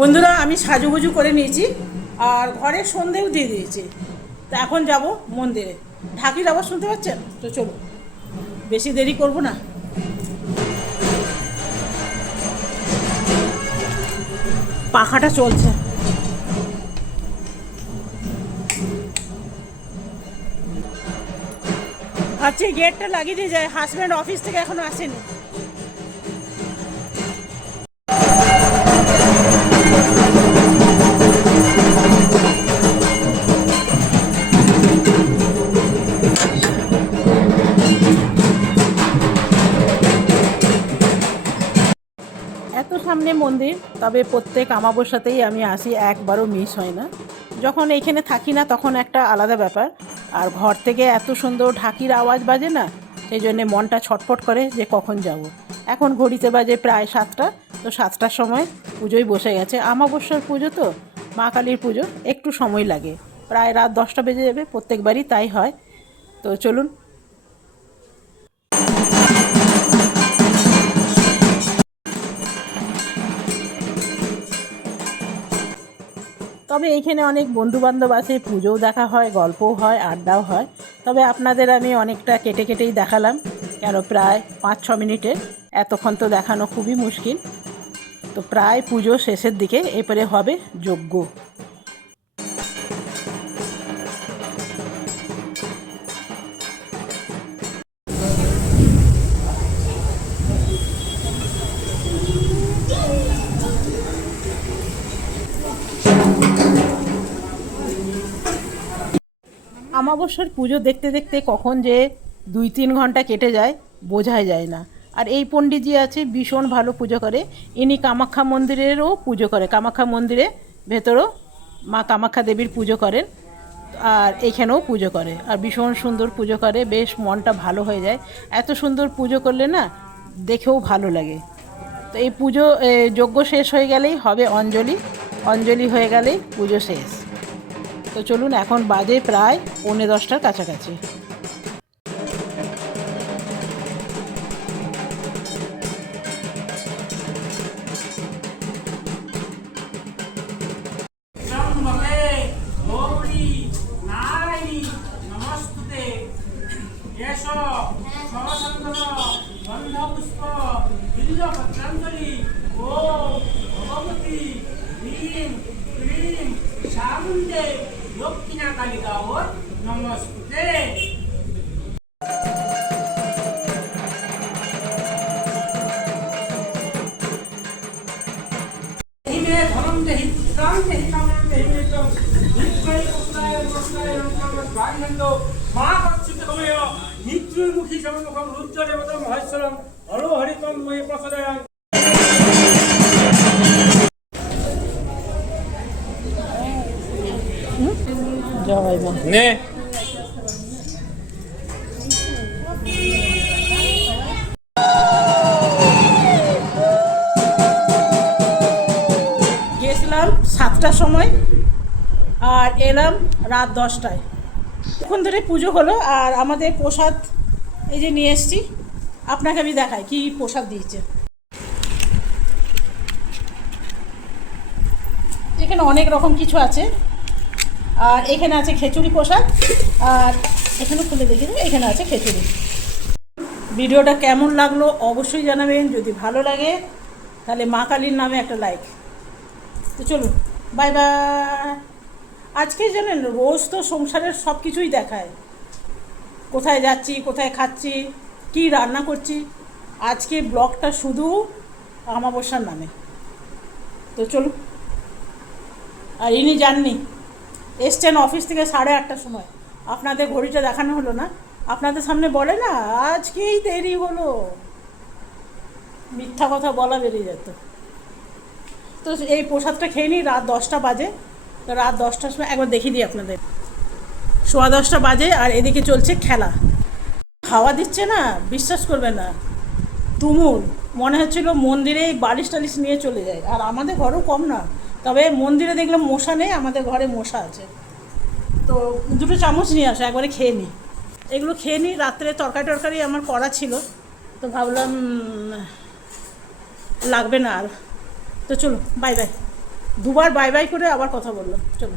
বন্ধুরা, আমি সাজুগুজু করে নিয়েছি আর ঘরে সন্ধেও দিয়ে দিয়েছি। তো এখন যাব মন্দিরে। ঢাকির আওয়াজ শুনতে পাচ্ছেন তো? চলুন, বেশি দেরি করব না। পাখাটা চলছে। আচ্ছা, গেটটা লাগিয়ে দিয়ে যায়। হাজব্যান্ড অফিস থেকে এখনো আসেনি। এত সামনে মন্দির, তবে প্রত্যেক আমাবস্যাতেই আমি আসি, একবারও মিস হয় না। যখন এইখানে থাকি না তখন একটা আলাদা ব্যাপার। আর ঘর থেকে এত সুন্দর ঢাকির আওয়াজ বাজে না, সেই জন্যে মনটা ছটফট করে যে কখন যাব। এখন ঘড়িতে বাজে প্রায় 7টা। তো 7টার সময় পুজোয় বসে গেছে। আমাবস্যার পুজো তো, মা কালীর পুজো, একটু সময় লাগে। প্রায় রাত 10টা বেজে যাবে, প্রত্যেকবারই তাই হয়। তো চলুন। তবে এইখানে অনেক বন্ধুবান্ধব আছে, পুজোও দেখা হয়, গল্পও হয়, আড্ডাও হয়। তবে আপনাদের আমি অনেকটা কেটে কেটেই দেখালাম, কেন প্রায় 5-6 মিনিটে এতক্ষণ তো দেখানো খুবই মুশকিল। তো প্রায় পুজো শেষের দিকে, এরপরে হবে যজ্ঞ। আমাবস্যার পুজো দেখতে দেখতে কখন যে 2-3 ঘন্টা কেটে যায় বোঝাই যায় না। আর এই পণ্ডিতজি আছে, ভীষণ ভালো পুজো করে। ইনি কামাখ্যা মন্দিরেরও পুজো করে, কামাখ্যা মন্দিরে ভেতরও মা কামাখ্যা দেবীর পুজো করেন। আর এইখানেও পুজো করে, আর ভীষণ সুন্দর পুজো করে, বেশ মনটা ভালো হয়ে যায়। এত সুন্দর পুজো করলে না, দেখেও ভালো লাগে। তো এই পুজো যজ্ঞ শেষ হয়ে গেলেই হবে অঞ্জলি। অঞ্জলি হয়ে গেলেই পুজো শেষ। তো চলুন, এখন বাজে প্রায় 9:45টার কাছাকাছি। त्र्यंबके गौरी नारायणी नमस्तुते यश सर्वसंगम गंधपुष्प बिल्वपत्रांजलि ओम भगवती ह्रीं क्लीं चामुंडे दक्षिणाकालिकावत नमस्तुते। धर्म देहि प्राण देहि कामं देहि मेतं नित्यै पुत्राय पुत्राय नमो मा कच्चितकमय नित्युमुखी सममुखं रुद्रदेवतं महेश्वरं हरो हरितं मये प्रसदयं। জয় মা। নে গেছিলাম 7টার সময় আর এলাম রাত 10টায়। এখন ধরে পুজো হলো আর আমাদের প্রসাদ এই যে নিয়ে এসেছি, আপনাকে আমি দেখাই কি প্রসাদ দিয়েছে। এখানে অনেক রকম কিছু আছে। আর এখানে আছে খিচুড়ি প্রসাদ, আর এখানে খুলে দেখি, এখানে আছে খিচুড়ি। ভিডিওটা কেমন লাগলো অবশ্যই জানাবেন। যদি ভালো লাগে তাহলে মা কালীর নামে একটা লাইক। তো চলুন, বাই বাই। আজকে জানেন, রোজ তো সংসারের সব কিছুই দেখায়, কোথায় যাচ্ছি, কোথায় খাচ্ছি, কি রান্না করছি। আজকে ব্লগটা শুধু আমাবস্যার নামে। তো চলুন। আর ইনি যাননি, এসছেন অফিস থেকে 8:30টার সময়। আপনাদের ঘড়িটা দেখানো হলো না, আপনাদের সামনে বলে না আজকেই দেরি হলো, মিথ্যা কথা বলা বেরিয়ে যেত। তো এই প্রসাদটা খেয়ে নিই, রাত 10টা বাজে। তো রাত 10টার সময় একবার দেখিয়ে দিই আপনাদের। 10:15 বাজে আর এদিকে চলছে খেলা। খাওয়া দিচ্ছে না, বিশ্বাস করবে না, তুমুল। মনে হচ্ছিল মন্দিরে বালিশ টালিশ নিয়ে চলে যায়। আর আমাদের ঘরেও কম না, তবে মন্দিরে দেখলাম মশা নেই, আমাদের ঘরে মশা আছে। তো 2টো চামচ নিয়ে আসো, একবারে খেয়ে নিই। এগুলো খেয়ে নিই। রাত্রে তরকারি টরকারি আমার করা ছিল, তো ভাবলাম লাগবে না আর। তো চলো, বাই বাই। দুবার বাই বাই করে আবার কথা বললাম, চলো।